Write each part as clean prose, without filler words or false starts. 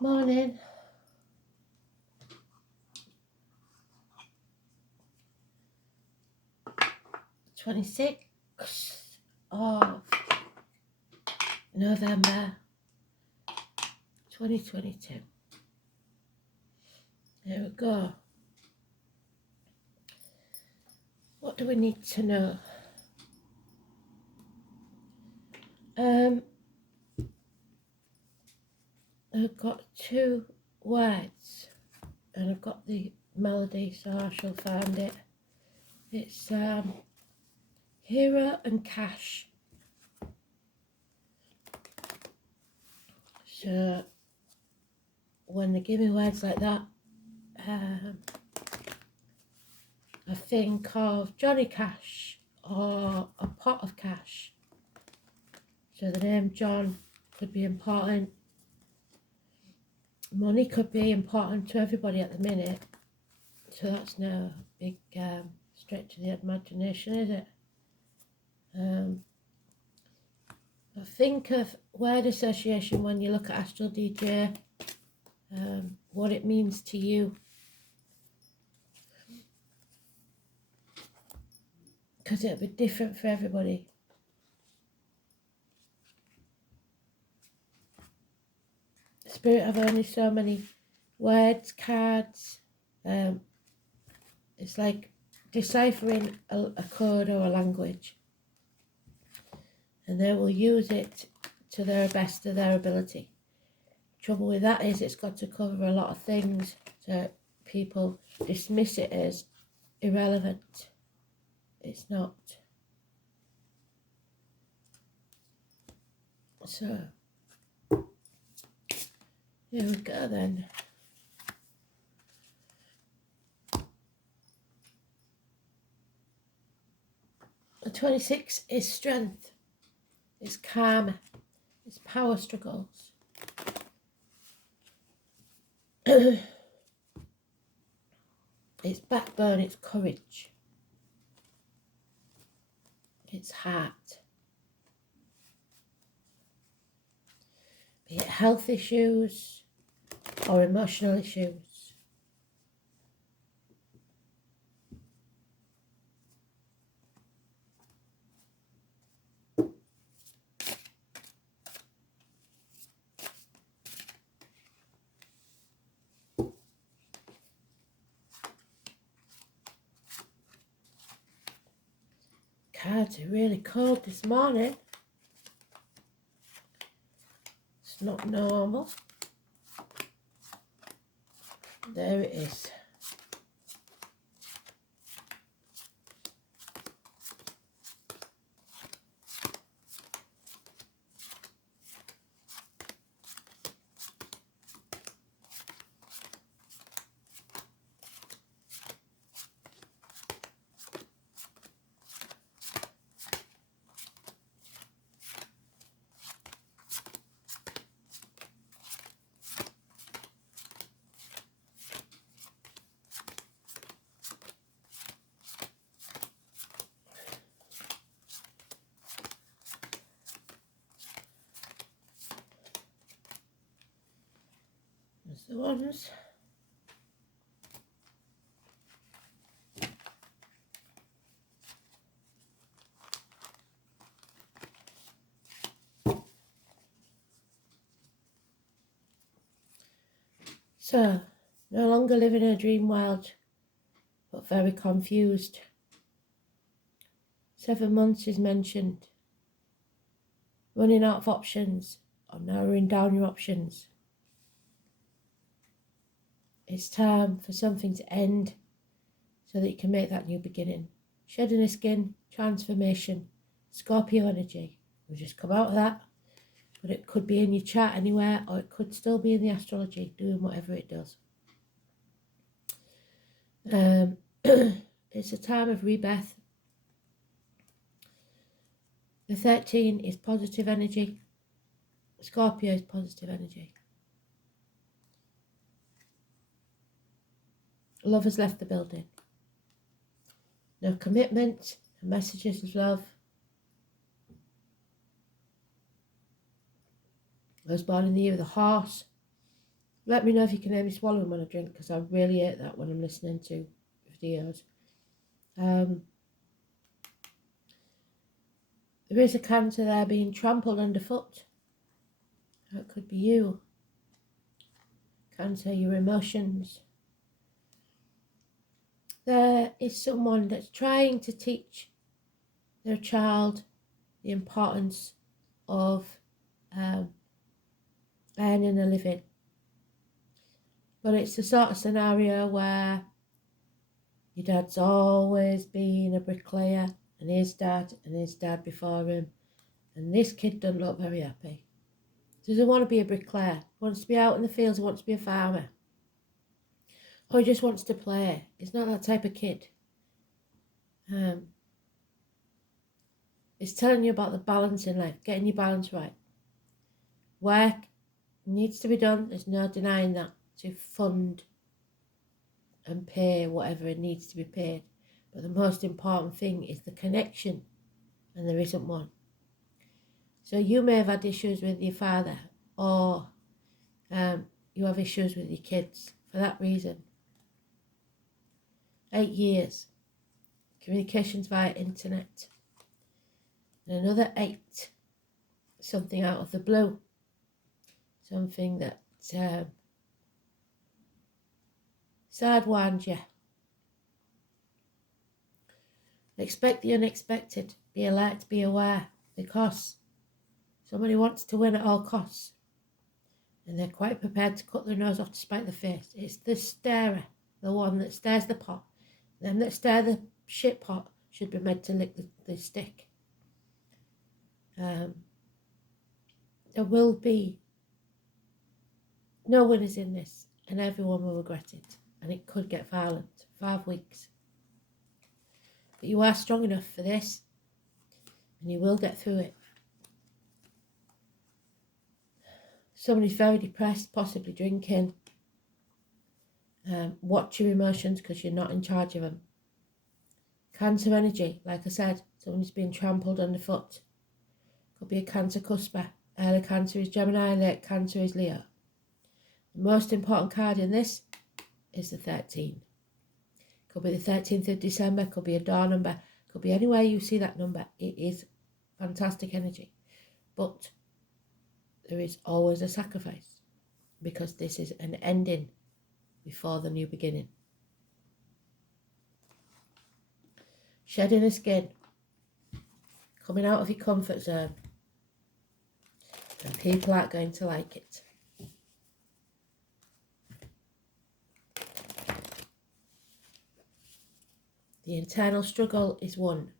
Morning. (26th of November 2022). There we go. What do we need to know? I've got two words and I've got the melody, so I shall find it. It's hero and cash. So when they give me words like that, I think of Johnny Cash or a pot of cash. So the name John could be important. Money could be important to everybody at the minute. So that's no big stretch to the imagination, is it? I think of word association when you look at Astral DJ, what it means to you. Because it'll be different for everybody. Spirit have only so many words, cards. It's like deciphering a code or a language. And they will use it to their best of their ability. Trouble with that is it's got to cover a lot of things, so people dismiss it as irrelevant. It's not. So, here we go then. The 26 is strength. It's karma. It's power struggles. It's backbone. It's courage. It's heart. Be it health issues or emotional issues. Cards are really cold this morning. It's not normal. There it is. There's the ones. So, no longer living in a dream world, but very confused. 7 months is mentioned. Running out of options or narrowing down your options. It's time for something to end so that you can make that new beginning. Shedding a skin, transformation, Scorpio energy. We'll just come out of that. But it could be in your chart anywhere, or it could still be in the astrology, doing whatever it does. It's a time of rebirth. The 13 is positive energy. Scorpio is positive energy. Love has left the building. No commitment, no messages of love. I was born in the year of the horse. Let me know if you can hear me swallowing when I drink, because I really hate that when I'm listening to videos. There is a Cancer there being trampled underfoot. That could be you. Cancer, your emotions. There is someone that's trying to teach their child the importance of earning a living. But it's the sort of scenario where your dad's always been a bricklayer, and his dad before him, and this kid doesn't look very happy. Doesn't want to be a bricklayer, wants to be out in the fields, wants to be a farmer. Or he just wants to play. He's not that type of kid. It's telling you about the balance in life, getting your balance right. Work needs to be done, there's no denying that, to fund and pay whatever it needs to be paid. But the most important thing is the connection, and there isn't one. So you may have had issues with your father, or you have issues with your kids for that reason. 8 years. Communications via internet. And another 8. Something out of the blue. Something that sidewind you. Expect the unexpected. Be alert, be aware, because somebody wants to win at all costs, and they're quite prepared to cut their nose off to spite the face. It's the starer, the one that stirs the pot. Them that stir the shit pot should be made to lick the stick. There will be no winners in this, and everyone will regret it, and it could get violent. 5 weeks. But you are strong enough for this, and you will get through it. Somebody's very depressed, possibly drinking. Watch your emotions, because you're not in charge of them. Cancer energy, like I said, someone's being trampled underfoot. Could be a Cancer cusper. Early Cancer is Gemini, late Cancer is Leo. The most important card in this is the 13. Could be the 13th of December, could be a door number, could be anywhere you see that number. It is fantastic energy. But there is always a sacrifice, because this is an ending before the new beginning. Shedding a skin. Coming out of your comfort zone. And people aren't going to like it. The internal struggle is won.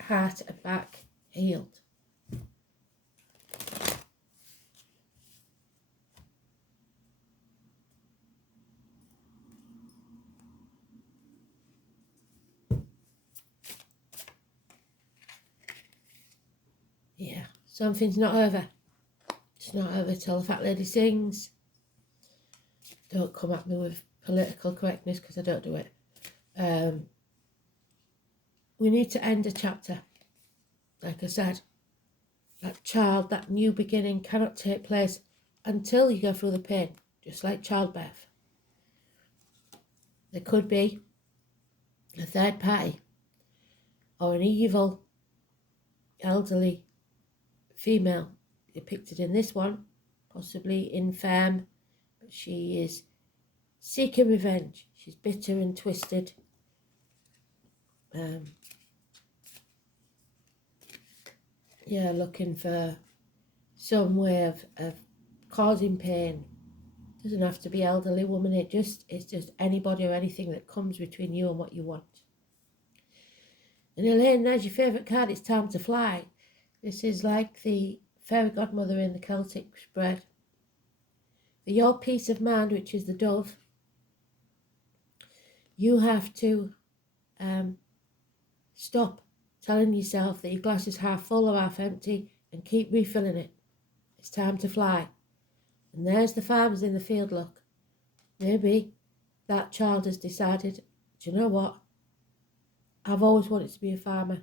Heart and back healed. Yeah, something's not over. It's not over till the fat lady sings. Don't come at me with political correctness, because I don't do it. We need to end a chapter. Like I said, that child, that new beginning cannot take place until you go through the pain, just like childbirth. There could be a third party, or an evil, elderly female depicted in this one, possibly infirm, but she is seeking revenge. She's bitter and twisted. Looking for some way of causing pain. Doesn't have to be elderly woman. It's just anybody or anything that comes between you and what you want. And Elaine, there's your favourite card. It's time to fly. This is like the fairy godmother in the Celtic spread. For your peace of mind, which is the dove, you have to stop telling yourself that your glass is half full or half empty, and keep refilling it. It's time to fly. And there's the farmers in the field, look. Maybe that child has decided, do you know what? I've always wanted to be a farmer,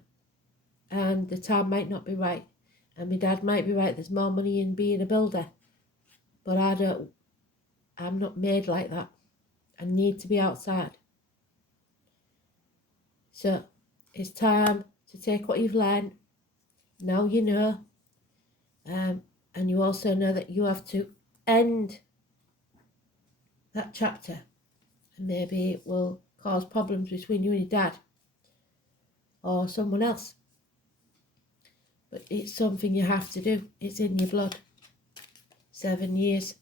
and the time might not be right. And my dad might be right, there's more money in being a builder. But I'm not made like that. I need to be outside. So it's time to take what you've learned. Now you know. And you also know that you have to end that chapter. And maybe it will cause problems between you and your dad or someone else. But it's something you have to do. It's in your blood. 7 years.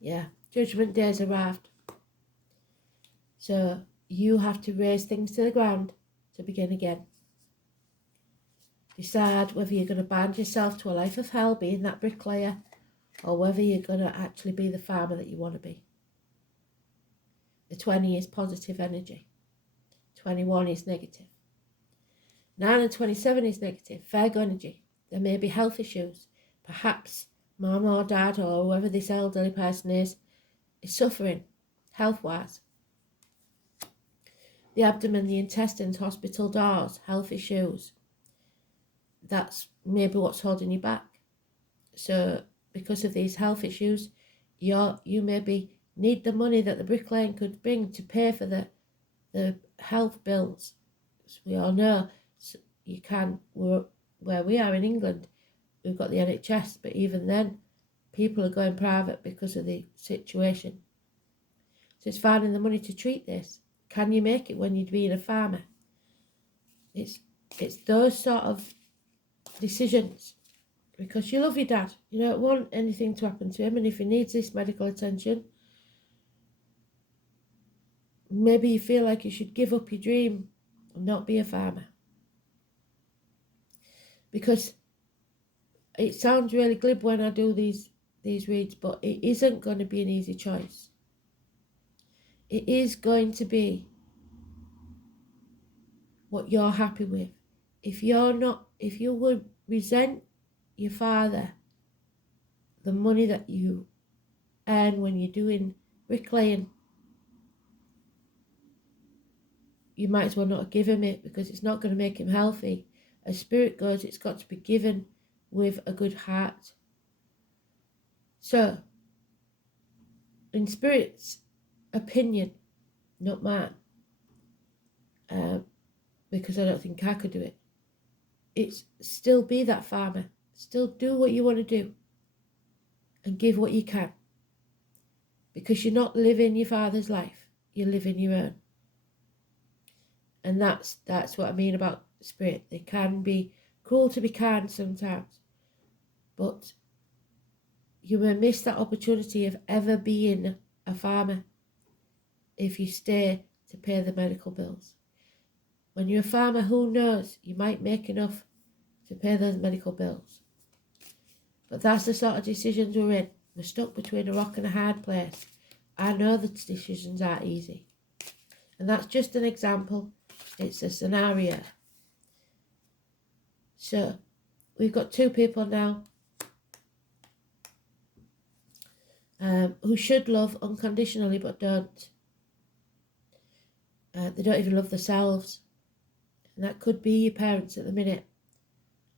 Yeah. Judgment Day's arrived. So you have to raise things to the ground to begin again. Decide whether you're going to bind yourself to a life of hell being that bricklayer, or whether you're going to actually be the farmer that you want to be. The 20 is positive energy. 21 is negative. 9 and 27 is negative, Virgo energy. There may be health issues. Perhaps mum or dad or whoever this elderly person is suffering health-wise. The abdomen, the intestines, hospital doors, health issues. That's maybe what's holding you back. So because of these health issues, you maybe need the money that the bricklaying could bring to pay for the health bills. As we all know, you can, where we are in England, we've got the NHS, but even then, people are going private because of the situation. So it's finding the money to treat this. Can you make it when you're being a farmer? It's those sort of decisions, because you love your dad. You don't want anything to happen to him, and if he needs this medical attention, maybe you feel like you should give up your dream and not be a farmer. Because it sounds really glib when I do these reads, but it isn't going to be an easy choice. It is going to be what you're happy with. If you would resent your father, the money that you earn when you're doing bricklaying, you might as well not give him it, because it's not going to make him healthy. As spirit goes, it's got to be given with a good heart. So, in spirit's opinion, not mine, because I don't think I could do it, it's still be that farmer. Still do what you want to do and give what you can. Because you're not living your father's life, you're living your own. And that's what I mean about spirit. They can be cruel to be kind sometimes, but you may miss that opportunity of ever being a farmer if you stay to pay the medical bills. When you're a farmer, who knows, you might make enough to pay those medical bills. But that's the sort of decisions we're in. We're stuck between a rock and a hard place. I know that decisions aren't easy. And that's just an example. It's a scenario. So, we've got two people now who should love unconditionally but don't. They don't even love themselves. And that could be your parents at the minute.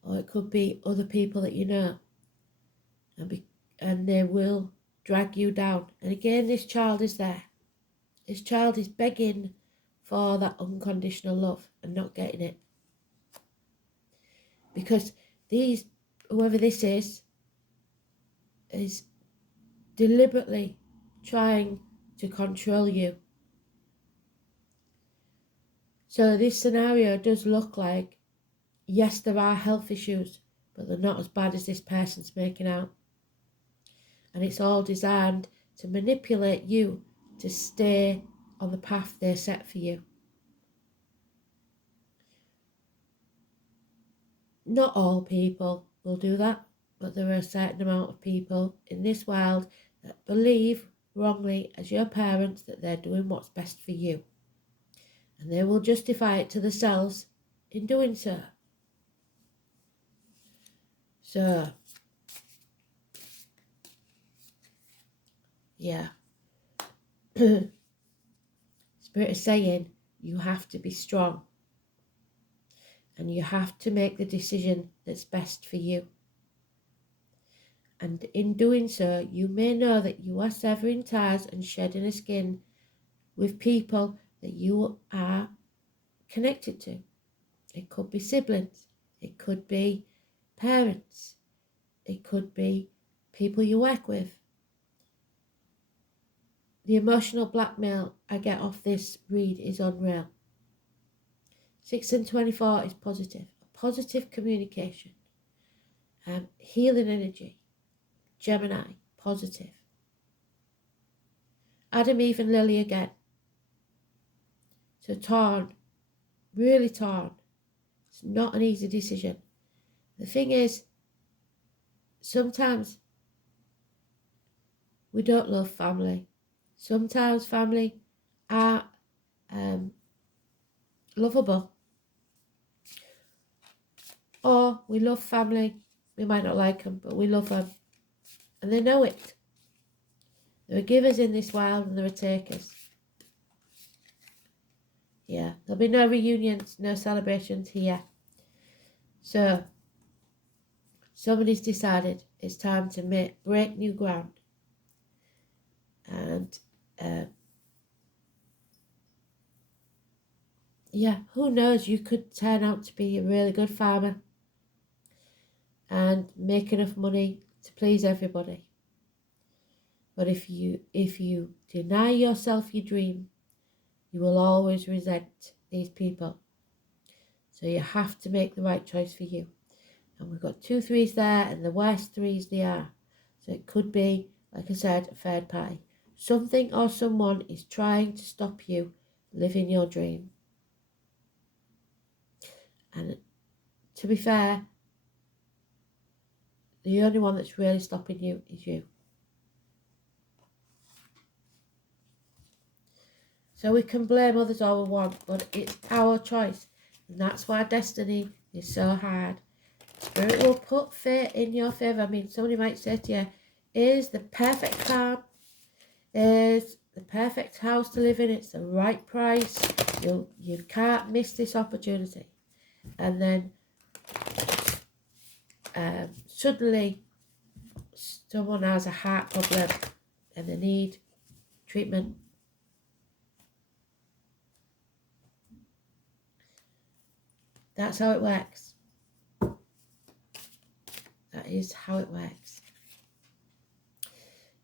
Or it could be other people that you know. And they will drag you down. And again, this child is there. This child is begging for that unconditional love and not getting it. Because whoever this is deliberately trying to control you. So this scenario does look like, yes, there are health issues, but they're not as bad as this person's making out. And it's all designed to manipulate you to stay on the path they set for you. Not all people will do that, but there are a certain amount of people in this world that believe wrongly as your parents that they're doing what's best for you. And they will justify it to themselves in doing so. So, yeah. Spirit is saying you have to be strong. And you have to make the decision that's best for you. And in doing so, you may know that you are severing ties and shedding a skin with people that you are connected to. It could be siblings, it could be parents, it could be people you work with. The emotional blackmail I get off this read is unreal. 6 and 24 is positive. Positive communication. Healing energy. Gemini, positive. Adam, Eve and Lily again. So torn, really torn. It's not an easy decision. The thing is, sometimes we don't love family. Sometimes family are lovable. Or we love family, we might not like them, but we love them. And they know it. There are givers in this world and there are takers. Yeah, there'll be no reunions, no celebrations here. So, somebody's decided it's time to break new ground. And, yeah, who knows, you could turn out to be a really good farmer and make enough money to please everybody. But if you deny yourself your dream, you will always resent these people. So you have to make the right choice for you. And we've got 2 3s there, and the worst 3s they are. So it could be, like I said, a third party. Something or someone is trying to stop you living your dream. And to be fair, the only one that's really stopping you is you. So we can blame others all we want, but it's our choice. And that's why destiny is so hard. Spirit will put fate in your favour. I mean, somebody might say to you, is the perfect farm, is the perfect house to live in, it's the right price, you can't miss this opportunity. And then suddenly someone has a heart problem and they need treatment. That's how it works. That is how it works.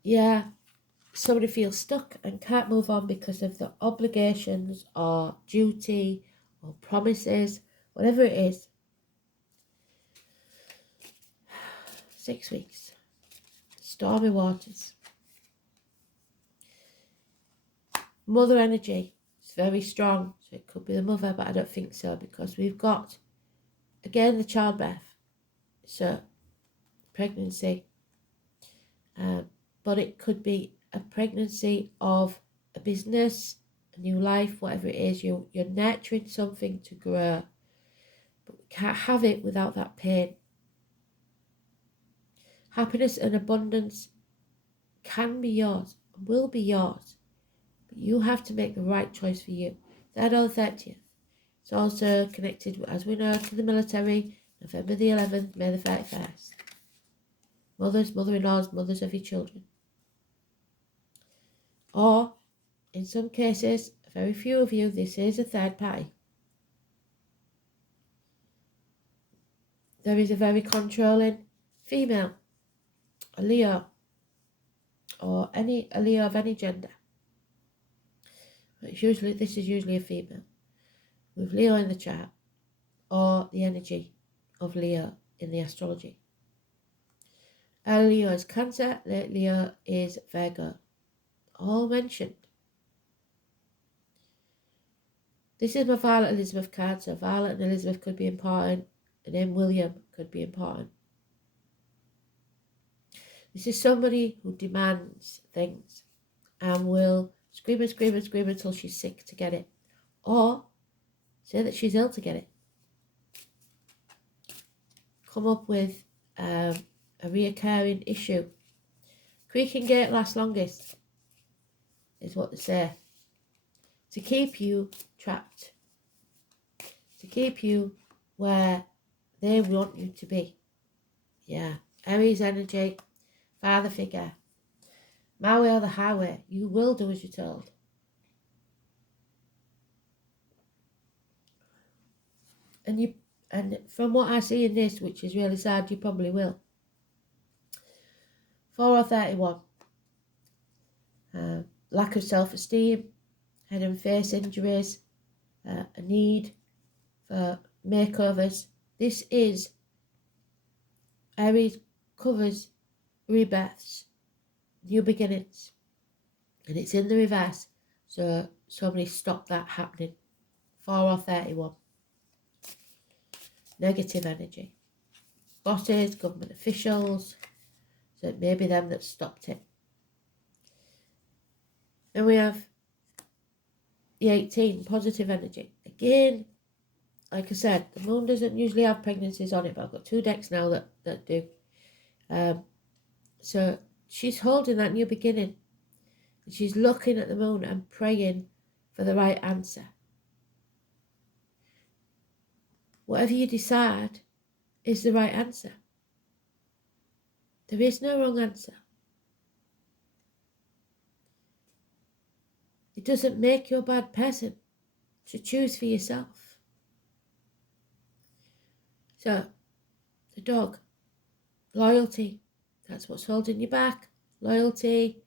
Yeah, somebody feels stuck and can't move on because of the obligations or duty or promises, whatever it is. 6 weeks. Stormy waters. Mother energy. It's very strong. So it could be the mother, but I don't think so because we've got, again, the childbirth. So, pregnancy. But it could be a pregnancy of a business, a new life, whatever it is. You're nurturing something to grow. But we can't have it without that pain. Happiness and abundance can be yours, will be yours. But you have to make the right choice for you. 3rd or 30th. It's also connected, as we know, to the military. November the 11th, May the 31st. Mothers, mother-in-laws, mothers of your children. Or, in some cases, very few of you, this is a third party. There is a very controlling female, a Leo, or a Leo of any gender. But this is usually a female, with Leo in the chart, or the energy of Leo in the astrology. Early Leo is Cancer, late Leo is Virgo. All mentioned. This is my Violet Elizabeth card, so Violet and Elizabeth could be important. The name William could be important. This is somebody who demands things and will scream and scream and scream until she's sick to get it. Or say that she's ill to get it. Come up with a reoccurring issue. Creaking gate lasts longest, is what they say. To keep you trapped. To keep you where they want you to be. Yeah. Aries energy. father figure. My way or the highway. You will do as you're told. And from what I see in this, which is really sad, you probably will. 4 or 31. Lack of self-esteem, head and face injuries, a need for makeovers. This is Aries covers rebirths, new beginnings, and it's in the reverse. So somebody stop that happening. 4 or 31. Negative energy. Bosses, government officials. So it may be them that stopped it. Then we have the 18, positive energy. Again, like I said, the moon doesn't usually have pregnancies on it, but I've got 2 decks now that do. So she's holding that new beginning. And she's looking at the moon and praying for the right answer. Whatever you decide is the right answer. There is no wrong answer. It doesn't make you a bad person to choose for yourself. So, the dog, loyalty, that's what's holding you back. Loyalty,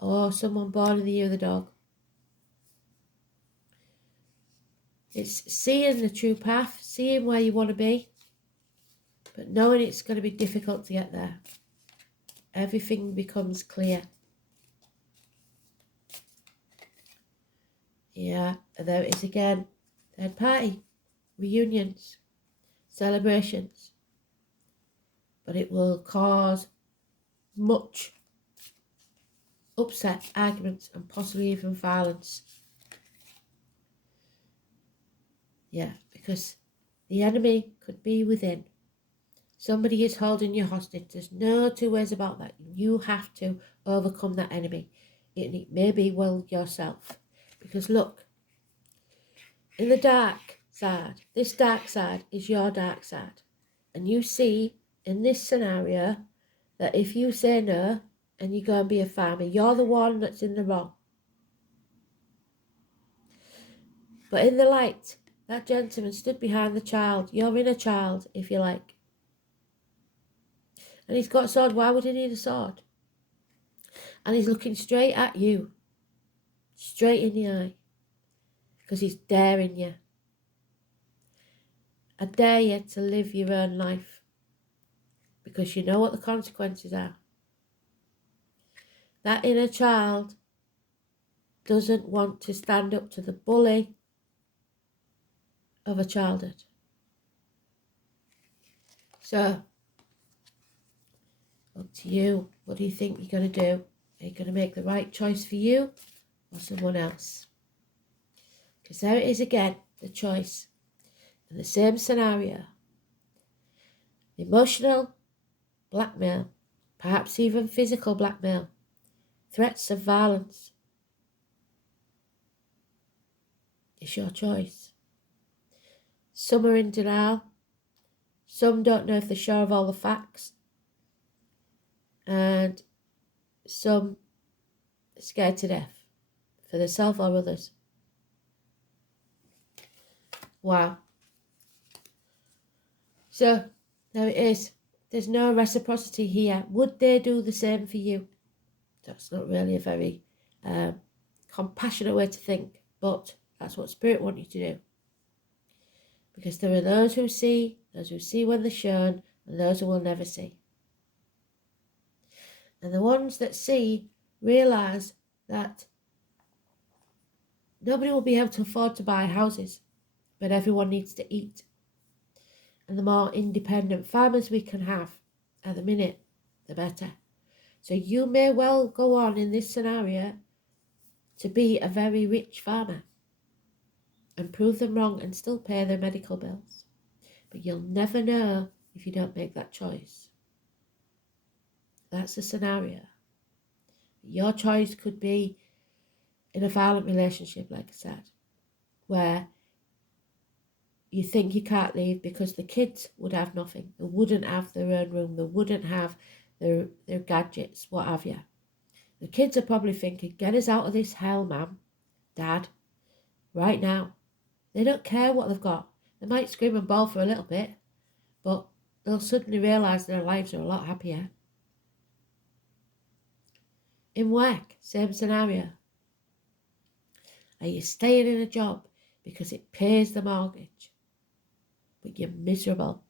or someone born in the year of the dog. It's seeing the true path, seeing where you want to be, but knowing it's going to be difficult to get there. Everything becomes clear. Yeah, and there it is again. Third party, reunions, celebrations. But it will cause much upset, arguments, and possibly even violence. Yeah, because the enemy could be within. Somebody is holding you hostage. There's no 2 ways about that. You have to overcome that enemy. It may be yourself. Because look, in the dark side, this dark side is your dark side. And you see in this scenario that if you say no and you go and be a farmer, you're the one that's in the wrong. But in the light, that gentleman stood behind the child, your inner child, if you like. And he's got a sword. Why would he need a sword? And he's looking straight at you. Straight in the eye. Because he's daring you. I dare you to live your own life. Because you know what the consequences are. That inner child doesn't want to stand up to the bully of a childhood. So, up to you. What do you think you're going to do? Are you going to make the right choice for you or someone else? Because there it is again, the choice. In the same scenario. Emotional blackmail, perhaps even physical blackmail, threats of violence. It's your choice. Some are in denial. Some don't know if they're sure of all the facts. And some are scared to death for themselves or others. Wow. So, there it is. There's no reciprocity here. Would they do the same for you? That's not really a very compassionate way to think, but that's what Spirit want you to do. Because there are those who see when they're shown, and those who will never see. And the ones that see realise that nobody will be able to afford to buy houses, but everyone needs to eat. And the more independent farmers we can have at the minute, the better. So you may well go on in this scenario to be a very rich farmer and prove them wrong and still pay their medical bills. But you'll never know if you don't make that choice. That's the scenario. Your choice could be in a violent relationship, like I said, where you think you can't leave because the kids would have nothing. They wouldn't have their own room. They wouldn't have their gadgets, what have you. The kids are probably thinking, get us out of this hell, Mum, Dad, right now. They don't care what they've got. They might scream and bawl for a little bit, but they'll suddenly realise their lives are a lot happier. In work, same scenario. Are you staying in a job because it pays the mortgage, but you're miserable?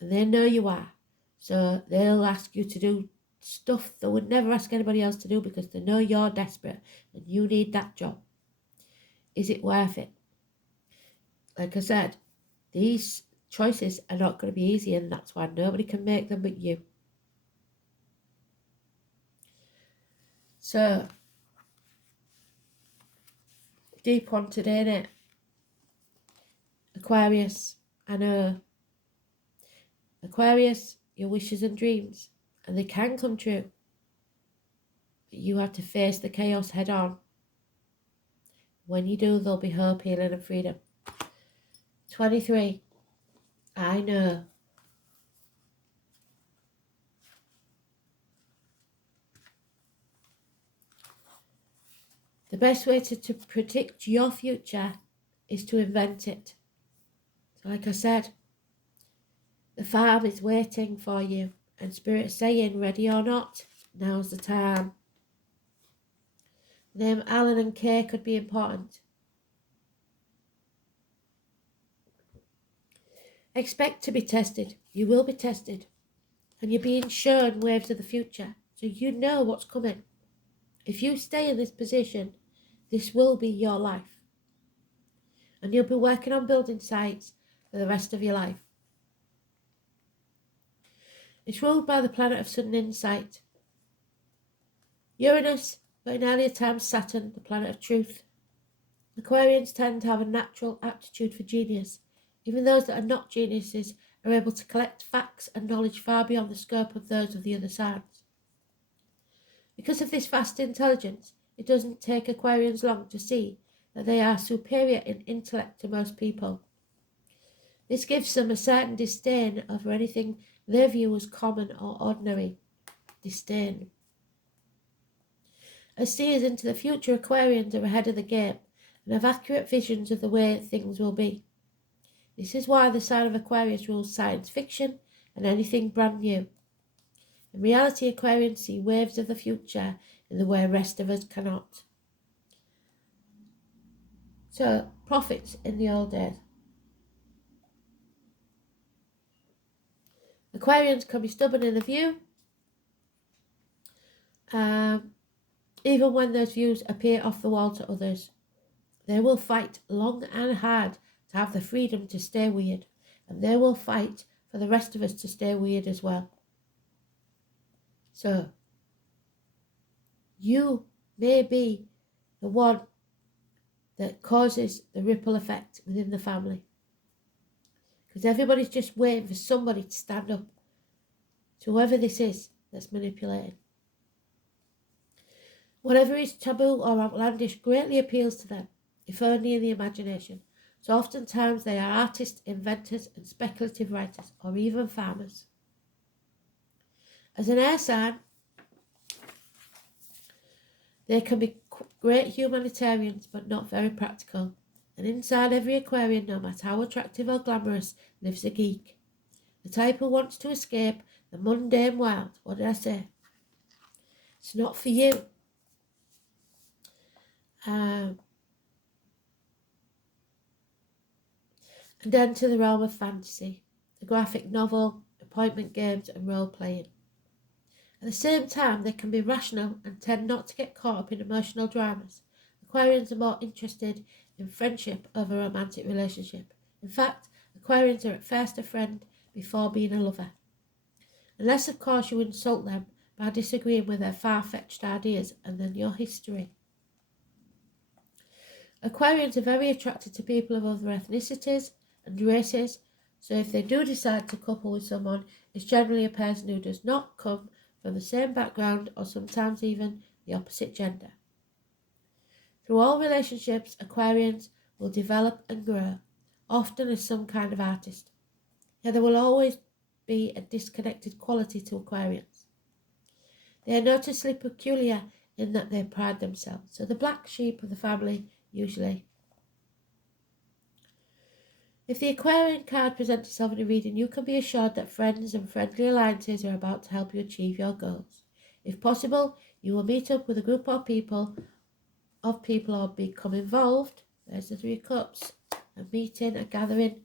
And they know you are, so they'll ask you to do stuff they would never ask anybody else to do because they know you're desperate and you need that job. Is it worth it? Like I said, these choices are not going to be easy, and that's why nobody can make them but you. So, deep one today, innit? Aquarius, I know. Aquarius, your wishes and dreams, and they can come true. But you have to face the chaos head on. When you do, there'll be hope, healing and freedom. 23. I know. The best way to predict your future is to invent it. So like I said, the farm is waiting for you, and Spirit's saying, ready or not, now's the time. The name Alan and Kay could be important. Expect to be tested. You will be tested. And you're being shown waves of the future, so you know what's coming. If you stay in this position, this will be your life. And you'll be working on building sites for the rest of your life. It's ruled by the planet of sudden insight. Uranus, but in earlier times Saturn, the planet of truth. Aquarians tend to have a natural aptitude for genius. Even those that are not geniuses are able to collect facts and knowledge far beyond the scope of those of the other signs. Because of this vast intelligence, it doesn't take Aquarians long to see that they are superior in intellect to most people. This gives them a certain disdain over anything they view as common or ordinary. Disdain. As seers into the future, Aquarians are ahead of the game and have accurate visions of the way things will be. This is why the sign of Aquarius rules science fiction and anything brand new. In reality, Aquarians see waves of the future in the way the rest of us cannot. So, prophets in the old days. Aquarians can be stubborn in the view, even when those views appear off the wall to others. They will fight long and hard to have the freedom to stay weird, and they will fight for the rest of us to stay weird as well. So, you may be the one that causes the ripple effect within the family. Because everybody's just waiting for somebody to stand up to whoever this is that's manipulating. Whatever is taboo or outlandish greatly appeals to them, if only in the imagination. So oftentimes they are artists, inventors and speculative writers, or even farmers. As an air sign, they can be great humanitarians but not very practical. And inside every Aquarian, no matter how attractive or glamorous, lives a geek. The type who wants to escape the mundane world. What did I say? It's not for you. And enter the realm of fantasy, the graphic novel, appointment games and role-playing. At the same time, they can be rational and tend not to get caught up in emotional dramas. Aquarians are more interested in friendship over a romantic relationship. In fact, Aquarians are at first a friend before being a lover. Unless, of course, you insult them by disagreeing with their far-fetched ideas and then your history. Aquarians are very attracted to people of other ethnicities and races, so if they do decide to couple with someone, it's generally a person who does not come from the same background or sometimes even the opposite gender. Through all relationships, Aquarians will develop and grow, often as some kind of artist. Yet there will always be a disconnected quality to Aquarians. They are noticeably peculiar in that they pride themselves. So the black sheep of the family, usually. If the Aquarian card presents itself in a reading, you can be assured that friends and friendly alliances are about to help you achieve your goals. If possible, you will meet up with a group of people or become involved. There's the Three of Cups, a meeting, a gathering.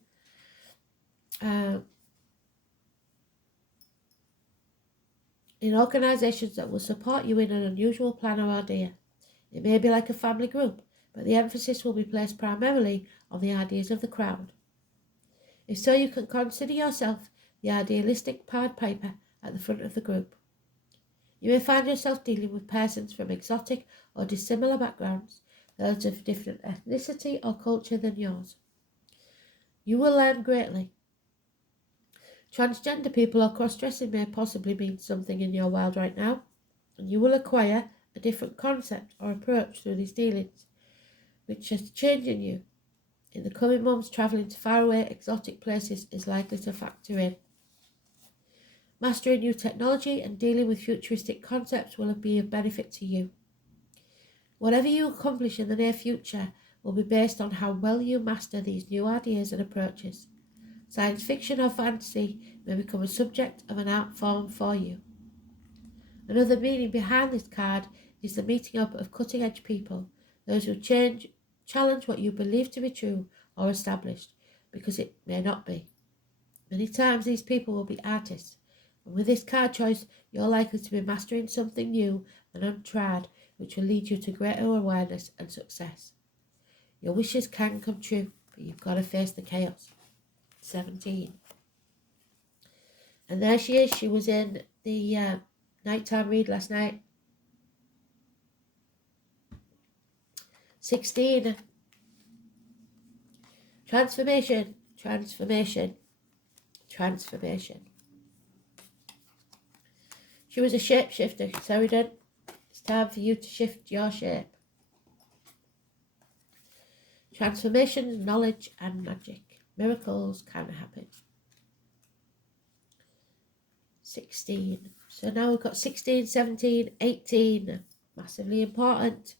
In organisations that will support you in an unusual plan or idea. It may be like a family group, but the emphasis will be placed primarily on the ideas of the crowd. If so, you can consider yourself the idealistic Pied Piper at the front of the group. You may find yourself dealing with persons from exotic or dissimilar backgrounds, those of different ethnicity or culture than yours. You will learn greatly. Transgender people or cross-dressing may possibly mean something in your world right now, and you will acquire a different concept or approach through these dealings, which is changing you. In the coming months, travelling to faraway exotic places is likely to factor in. Mastering new technology and dealing with futuristic concepts will be of benefit to you. Whatever you accomplish in the near future will be based on how well you master these new ideas and approaches. Science fiction or fantasy may become a subject of an art form for you. Another meaning behind this card is the meeting up of cutting-edge people, those who challenge what you believe to be true or established, because it may not be. Many times these people will be artists, and with this card choice, you're likely to be mastering something new and untried, which will lead you to greater awareness and success. Your wishes can come true, but you've got to face the chaos. 17. And there she is. She was in the nighttime read last night. 16. Transformation, transformation, transformation. She was a shapeshifter, Sheridan. It's time for you to shift your shape. Transformation, knowledge and magic. Miracles can happen. 16. So now we've got 16, 17, 18. Massively important.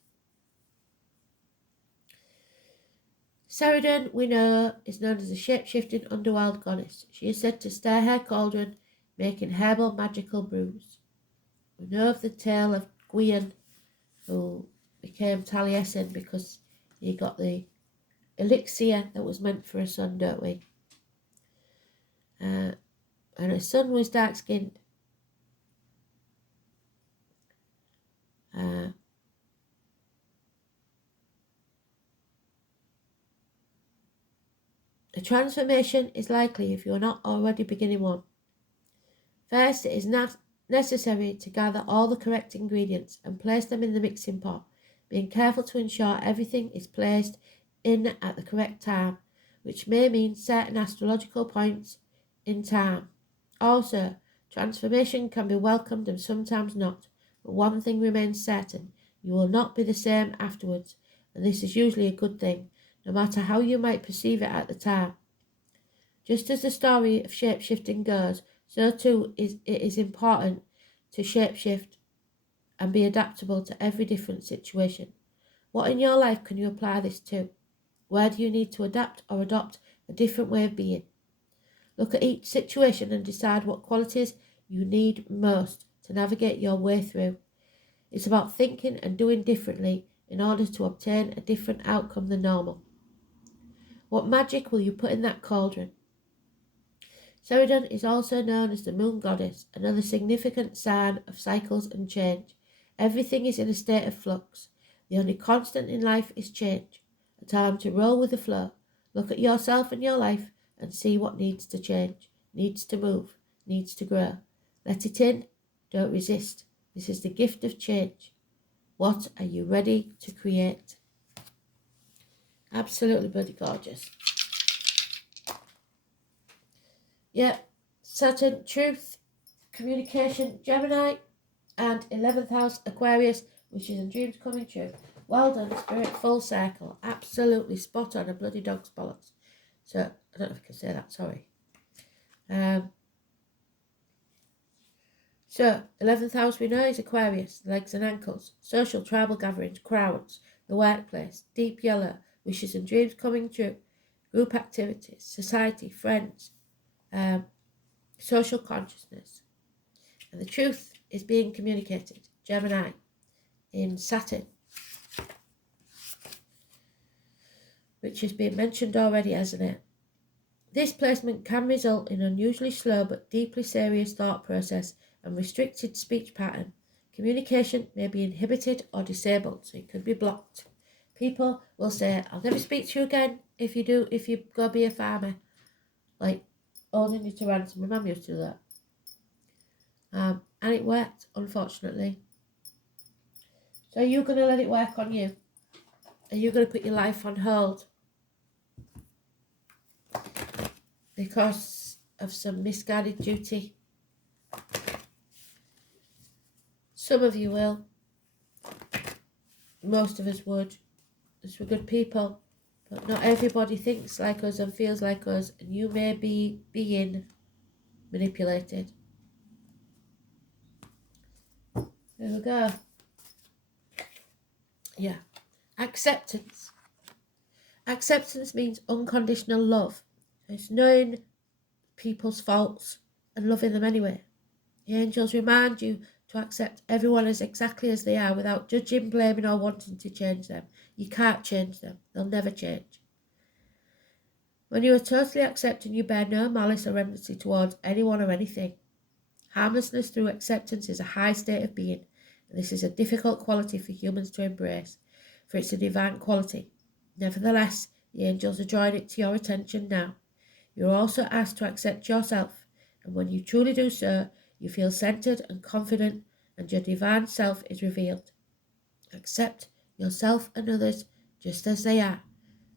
Sheridan, we know, is known as a shape-shifting underworld goddess. She is said to stir her cauldron, making herbal magical brews. We know of the tale of Gwion, who became Taliesin because he got the elixir that was meant for a son, don't we? And his son was dark-skinned. A transformation is likely if you are not already beginning one. First, it is not necessary to gather all the correct ingredients and place them in the mixing pot, being careful to ensure everything is placed in at the correct time, which may mean certain astrological points in time. Also, transformation can be welcomed and sometimes not, but one thing remains certain: you will not be the same afterwards, and this is usually a good thing, no matter how you might perceive it at the time. Just as the story of shape-shifting goes, so too it is important to shape-shift and be adaptable to every different situation. What in your life can you apply this to? Where do you need to adapt or adopt a different way of being? Look at each situation and decide what qualities you need most to navigate your way through. It's about thinking and doing differently in order to obtain a different outcome than normal. What magic will you put in that cauldron? Sheridan is also known as the moon goddess, another significant sign of cycles and change. Everything is in a state of flux. The only constant in life is change. A time to roll with the flow. Look at yourself and your life and see what needs to change, needs to move, needs to grow. Let it in. Don't resist. This is the gift of change. What are you ready to create? Absolutely bloody gorgeous. Yeah, Saturn, truth, communication, Gemini, and 11th house, Aquarius, which is in dreams coming true. Well done, Spirit, full circle. Absolutely spot on, a bloody dog's bollocks. So, I don't know if I can say that, sorry. So, 11th house we know is Aquarius, legs and ankles, social tribal gatherings, crowds, the workplace, deep yellow, wishes and dreams coming true, group activities, society, friends, social consciousness. And the truth is being communicated, Gemini, in Saturn, which has been mentioned already, hasn't it? This placement can result in unusually slow but deeply serious thought process and restricted speech pattern. Communication may be inhibited or disabled, so it could be blocked. People will say, I'll never speak to you again if you go be a farmer. Like, holding you to ransom. My mum used to do that. And it worked, unfortunately. So are you going to let it work on you? Are you going to put your life on hold because of some misguided duty? Some of you will. Most of us would, as we're good people. But not everybody thinks like us and feels like us, and you may be being manipulated. There we go. Yeah. Acceptance. Acceptance means unconditional love. It's knowing people's faults and loving them anyway. The angels remind you to accept everyone as exactly as they are without judging, blaming or wanting to change them. You can't change them. They'll never change. When you are totally accepting, you bear no malice or enmity towards anyone or anything. Harmlessness through acceptance is a high state of being, and this is a difficult quality for humans to embrace, for it's a divine quality. Nevertheless, the angels are drawing it to your attention now. You are also asked to accept yourself, and when you truly do so, you feel centered and confident, and your divine self is revealed. Accept yourself and others just as they are.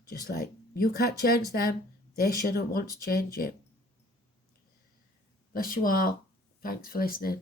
Just like you can't change them, they shouldn't want to change you. Bless you all. Thanks for listening.